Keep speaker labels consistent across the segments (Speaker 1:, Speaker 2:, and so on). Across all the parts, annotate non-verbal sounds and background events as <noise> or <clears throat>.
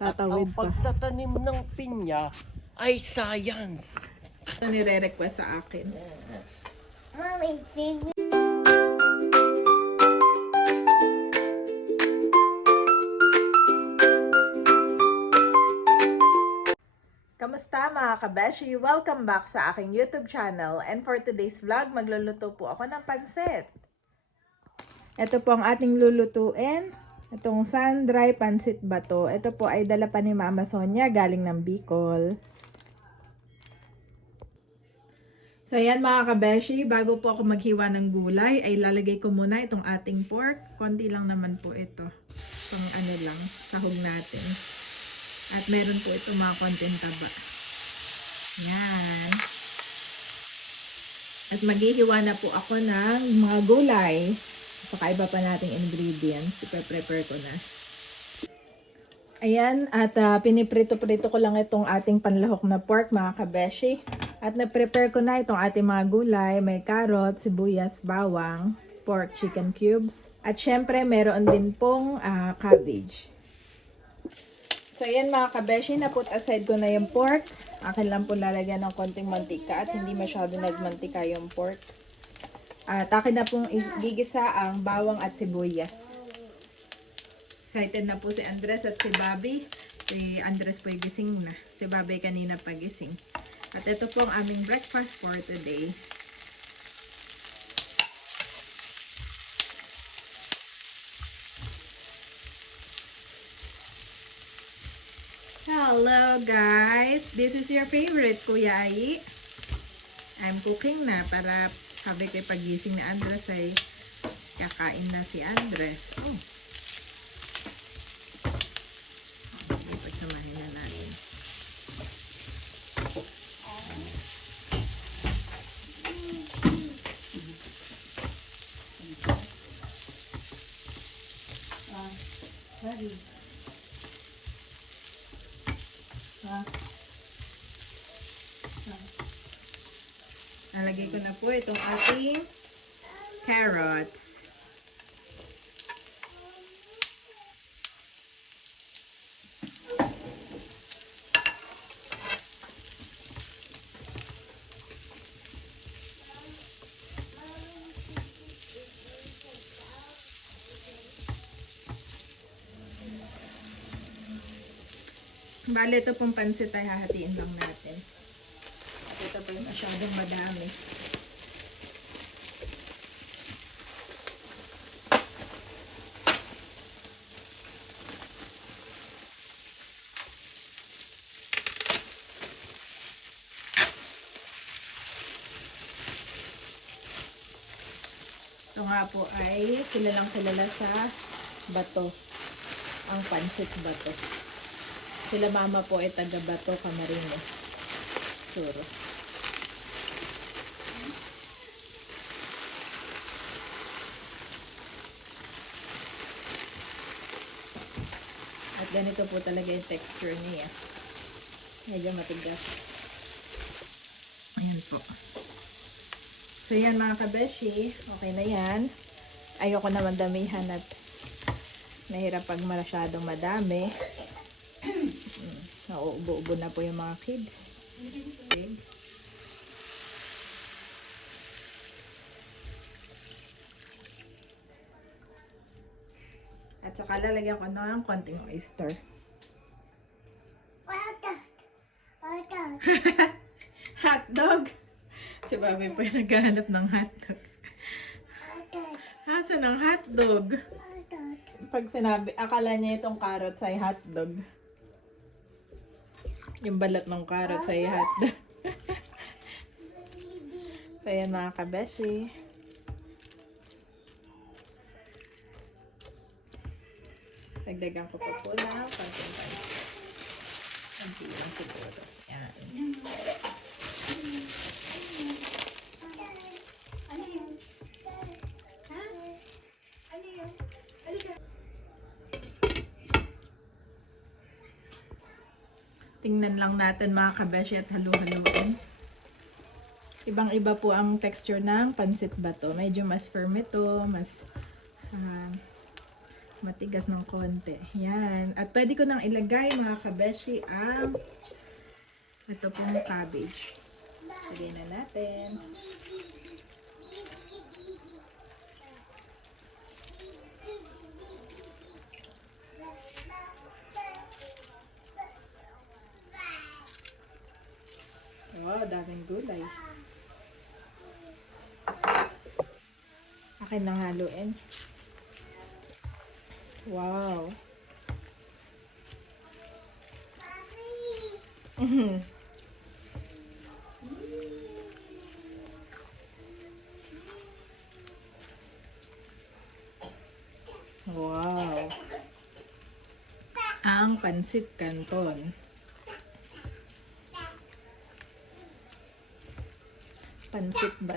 Speaker 1: Tatawid
Speaker 2: Ang
Speaker 1: pa.
Speaker 2: pagtatanim ng pinya ay science.
Speaker 1: Ito nire-request sa akin.
Speaker 3: Mommy, baby.
Speaker 1: Kamusta mga kabeshi? Welcome back sa aking YouTube channel. And for today's vlog, magluluto po ako ng pansit. Ito po ang ating lulutuin. Itong sun-dry pansit bato. Ito po ay dala pa ni Mama Sonia galing ng Bicol. So ayan mga kabeshi, bago po ako maghiwa ng gulay, ay lalagay ko muna itong ating pork. Konti lang naman po ito. Pang ano lang, sahog natin. At meron po ito mga konting taba. Yan. At maghihiwa na po ako ng mga gulay. Pakaiba pa nating ingredients. Ipe-prepare ko na. Ayan, at ah, piniprito-prito ko lang itong ating panlahok na pork, mga kabeshi. At na-prepare ko na itong ating mga gulay. May carrot, sibuyas, bawang, pork chicken cubes. At syempre, meron din pong ah, cabbage. So, ayan mga kabeshi, na-put aside ko na yung pork. Akin lang po lalagyan ng konting mantika at hindi masyado nagmantika yung pork. At akin na pong gigisa ang bawang at sibuyas. Excited na po si Andres at si Bobby. Si Andres po gising na. Si Bobby kanina pagising. At ito po ang aming breakfast for today. Hello guys! This is your favorite Kuya Ai. I'm cooking na para sabi ko pagising ni Andres ay kakain na si Andres. Oh. Okay, pagsamahin na natin. Nalagay ko na po itong ating carrots. Bale, ito pong pansit ay hahatiin lang natin. Pa yung masyadong madami. Ito nga po ay kilalang kilala sa bato. Ang pansit bato. Sila mama po ay taga Bato, Camarines. Suro. Ganito po talaga yung texture niya. Medyo matigas. Ayan po. So yan mga kabeshi, okay na yan. Ayoko naman damihan at mahirap pag masyadong madami. <clears throat> Mm, Nauubo-ubo na po yung mga kids. Okay. At saka lalagyan ko ng konting oyster. Hotdog! <laughs> Si Bobby yung naghahanap ng hotdog.
Speaker 3: Water.
Speaker 1: Hasan ang hotdog? Pag sinabi, akala niya itong carrots ay hotdog. Yung balat ng carrots ay hotdog. <laughs> so, yan mga kabeshi. Dagdagan ko pa po na konting pansin. Konti lang siguro. Yan. Tingnan lang natin mga kabeshi at halu-haluin. Ibang-iba po ang texture ng pansit bato. Medyo mas firm ito, mas ah, Matigas ng konti. Yan. At pwede ko nang ilagay mga kabeshi ang ito pong cabbage. Lagay na natin. Oh, daming gulay. Akin lang haluin. Wow. Mhm. <laughs> wow. Ang pansit canton. Pansit ba?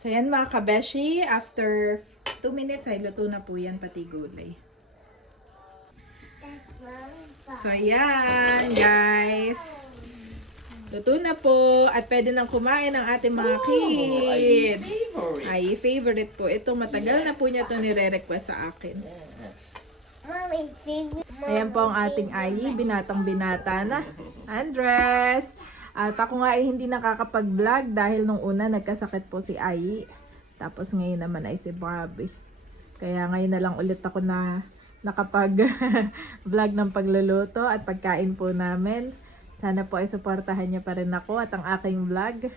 Speaker 1: So yan mga kabeshi, after 2 minutes ay luto na po yan pati gulay. So yan guys. Luto na po at pwede nang kumain ang ating mga kids.
Speaker 2: favorite.
Speaker 1: Ay, favorite po. Ito matagal na po niya ito nire-request sa akin.
Speaker 3: Favorite.
Speaker 1: Ayan po ang ating Ayi, binatang binata na. Andres! At ako nga ay hindi nakakapag-vlog dahil nung una nagkasakit po si Ayi. Tapos ngayon naman ay si Bobby. Kaya ngayon na lang ulit ako na nakapag-vlog <laughs> ng pagluluto at pagkain po namin. Sana po ay suportahan niyo pa rin ako at ang aking vlog.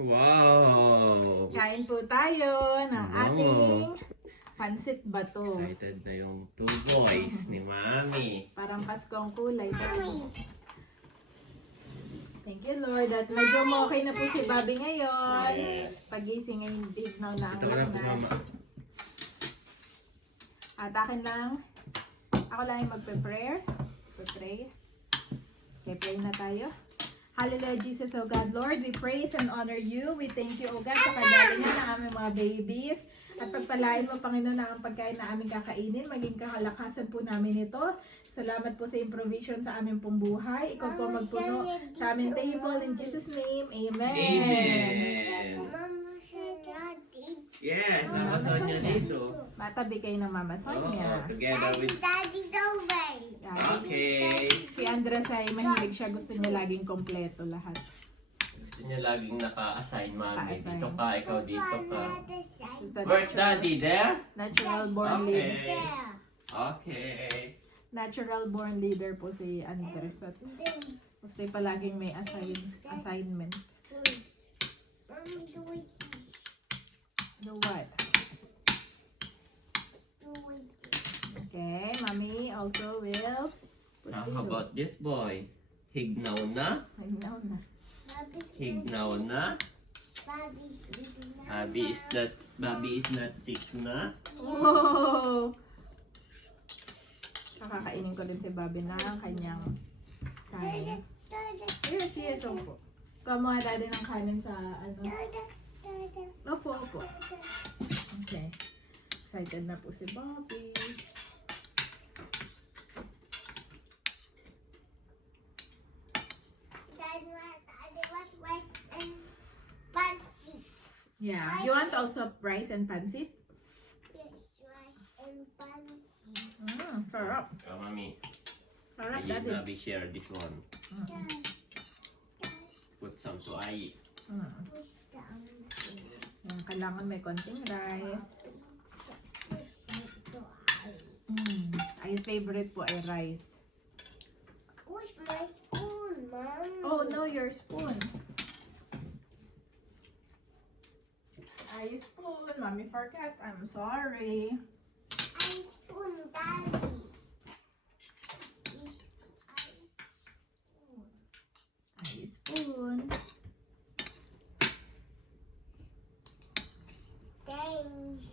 Speaker 2: Wow!
Speaker 1: Kain po tayo ng
Speaker 2: Wow.
Speaker 1: ating pansit bato.
Speaker 2: Excited na yung two boys ni Mami.
Speaker 1: Parang Pasko ang kulay. Daddy. Thank you, Lord. At medyo okay na po si Bobby ngayon.
Speaker 2: Yes.
Speaker 1: Pagising ngayon, big now na ang
Speaker 2: Ito ka lang po. Mama.
Speaker 1: At akin lang, ako lang yung magpe-prayer. Magpe-pray. Okay, pray na tayo. Hallelujah, Jesus, O God, Lord, we praise and honor you. We thank you, O God, sa kadalingan ng aming mga babies. At pagpalain mo, Panginoon, na ang pagkain na aming kakainin, maging kakalakasan po namin ito. Salamat po sa improvision sa aming pong buhay. Ikaw po magpuno sa aming table. In Jesus' name, Amen.
Speaker 2: Amen!
Speaker 3: Mama daddy.
Speaker 2: Yes, Mama Sonia dito.
Speaker 1: Matabi kayo ng Mama
Speaker 2: Oh,
Speaker 1: Sonia.
Speaker 2: together
Speaker 3: Daddy,
Speaker 2: with...
Speaker 3: daddy, don't way.
Speaker 2: Okay.
Speaker 1: Si Andres ay mahilig siya. Gusto niya laging kompleto lahat.
Speaker 2: Gusto niya laging naka-assign, Mami.
Speaker 1: Naka-assign.
Speaker 2: Dito ka, ikaw dito ka.
Speaker 1: It's a
Speaker 2: Where's
Speaker 1: natural-
Speaker 2: Daddy? There?
Speaker 1: Natural born
Speaker 2: Okay.
Speaker 1: leader.
Speaker 2: Okay.
Speaker 1: Natural born leader po si Andres. At gusto palaging may assign, assignment.
Speaker 3: do
Speaker 1: what? Okay, mommy also will put
Speaker 2: Now, how about this boy? Hignaw na?
Speaker 1: Ay, na.
Speaker 2: Hignaw na?
Speaker 3: Bobby,
Speaker 2: is not, Bobby is not sick na?
Speaker 1: Whoa! Kakakainin ko din si Bobby na ang kanyang kanin. Yes, yes, opo. Kumuha daddy ng kanin sa ano. Opo, opo. Okay. Excited na po si Bobby.
Speaker 3: Daddy, what? Daddy, what? Rice and pancit.
Speaker 1: Yeah. You want also rice and pancit?
Speaker 3: Yes, rice and pancit.
Speaker 1: Mm, sarap.
Speaker 2: Oh, Mami.
Speaker 1: Sarap,
Speaker 2: I
Speaker 1: daddy.
Speaker 2: Bobby share this one.
Speaker 1: Mm,
Speaker 3: Dad,
Speaker 2: Put some to I.
Speaker 1: mm.
Speaker 3: push down.
Speaker 1: Yan, kailangan may konting rice. Mm. Ayos favorite po ay rice.
Speaker 3: Where's my spoon, Mom?
Speaker 1: Oh, no, your spoon. Ay, spoon. Mommy forgot. I'm sorry.
Speaker 3: I spoon, Daddy.
Speaker 1: Ay, spoon.
Speaker 3: Thanks.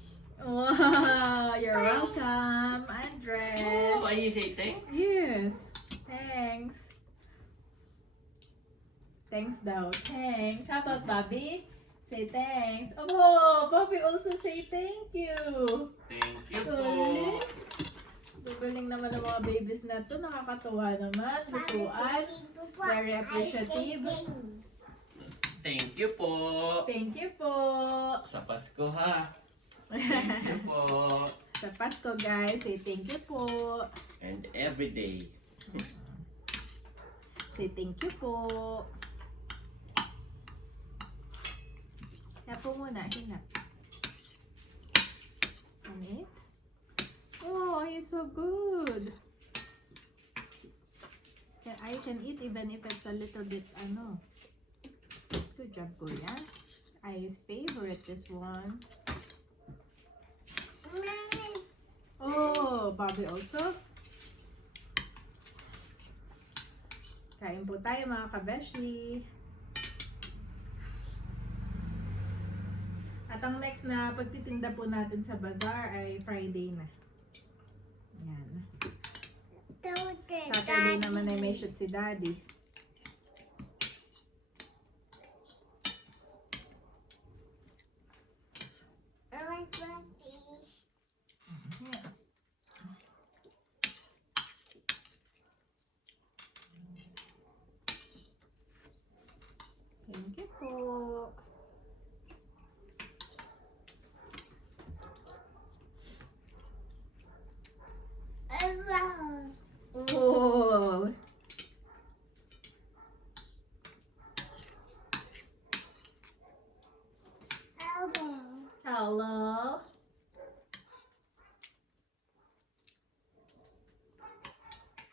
Speaker 1: Wow, you're welcome, Andres.
Speaker 2: Oh, are you say thanks?
Speaker 1: Yes. Thanks. Thanks daw. Thanks. How about Bobby? Say thanks. Oh, Bobby also say thank you.
Speaker 2: Thank you
Speaker 1: Galing. Galing naman ng mga babies na to. Nakakatuwa naman. Lutuan. Very appreciative.
Speaker 2: Thank you po.
Speaker 1: Thank you po.
Speaker 2: Sa Pasko ha. Thank you po. <laughs>
Speaker 1: Sa Pasko guys, say thank you po.
Speaker 2: And every day.
Speaker 1: Say thank you po. Kaya po muna, hinap. Ano Oh, he's so good. I can eat even if it's a little bit, ano. Good job, Kuya. I's favorite, this one. Oh, Bobby also. Kain po tayo mga kabeshi. At ang next na pagtitinda po natin sa bazaar ay Friday na. Yan. Saturday naman ay may shoot si Daddy. Thank you po. Oh. Hello.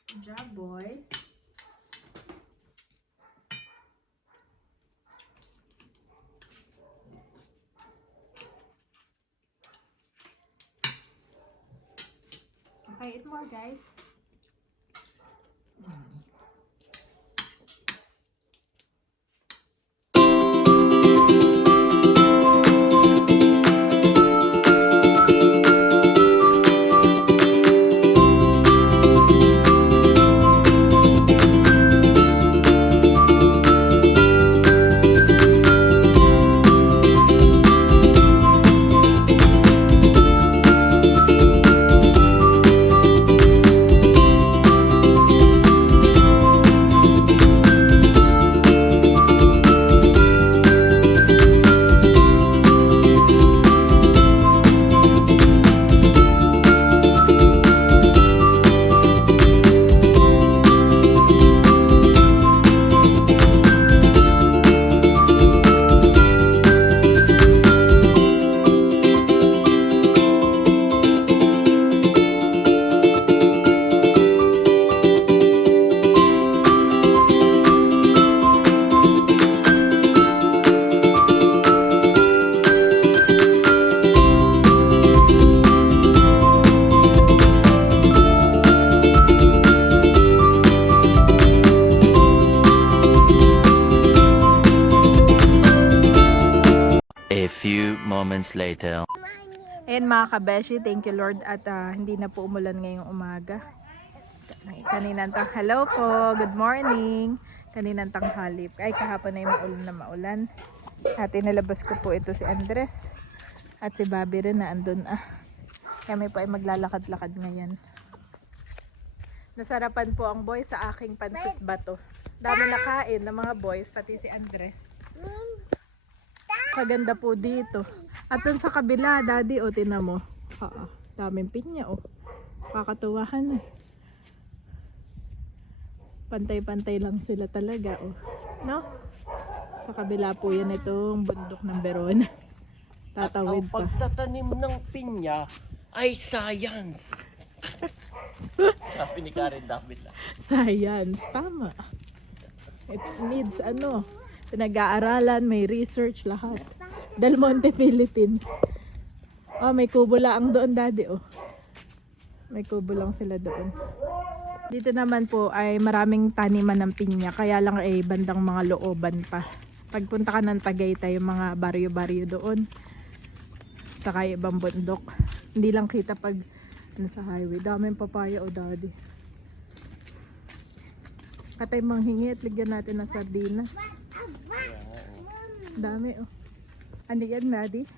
Speaker 1: Good job, boys. Okay, eat more, guys.
Speaker 4: Moments later.
Speaker 1: Ayan mga kabeshi, thank you Lord at ah, hindi na po umulan ngayong umaga. Kaninang tang hello po, good morning. Kaninang tanghali, ay kahapon na yung maulan na maulan. At inilabas ko po ito si Andres. At si Bobby rin na andun ah. Kami po ay maglalakad-lakad ngayon. Nasarapan po ang boys sa aking pansit bato. Dami nakain ng mga boys, pati si Andres. Kaganda po dito. At dun sa kabila, daddy, o, tinan mo. Oo, daming pinya, o. Kakatuwahan, eh. Pantay-pantay lang sila talaga, o. No? Sa kabila po yan itong bundok ng Verona.
Speaker 2: At
Speaker 1: Tatawid
Speaker 2: ang
Speaker 1: pa.
Speaker 2: pagtatanim ng pinya ay science. <laughs> Sabi ni Karen David na.
Speaker 1: Science, tama. It needs ano, pinag-aaralan, may research lahat. Del Monte, Philippines. Oh, may kubo lang doon, daddy, oh. May kubo lang sila doon. Dito naman po ay maraming taniman ng pinya, kaya lang ay bandang mga looban pa. Pagpunta ka ng Tagaytay, yung mga baryo-baryo doon. Saka ibang bundok. Hindi lang kita pag ano, sa highway. Daming papaya, oh, daddy. Katay manghingit, ligyan natin ng sardinas. Dami oh. Ano yan, Maddie?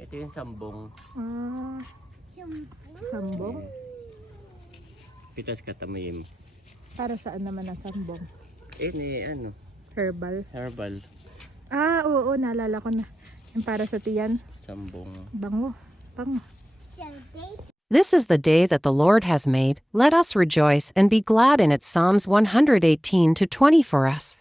Speaker 2: Ito yung sambong.
Speaker 1: Ah, sambong?
Speaker 2: Pitas katamayim.
Speaker 1: Para saan naman ang sambong?
Speaker 2: Eh, ni ano,
Speaker 1: Herbal.
Speaker 2: herbal.
Speaker 1: Ah, oo, naalala ko na. Yung para sa tiyan.
Speaker 2: Sambong.
Speaker 1: Bango. Bango.
Speaker 5: This is the day that the Lord has made. Let us rejoice and be glad in it. Psalms 118 to 20 for us.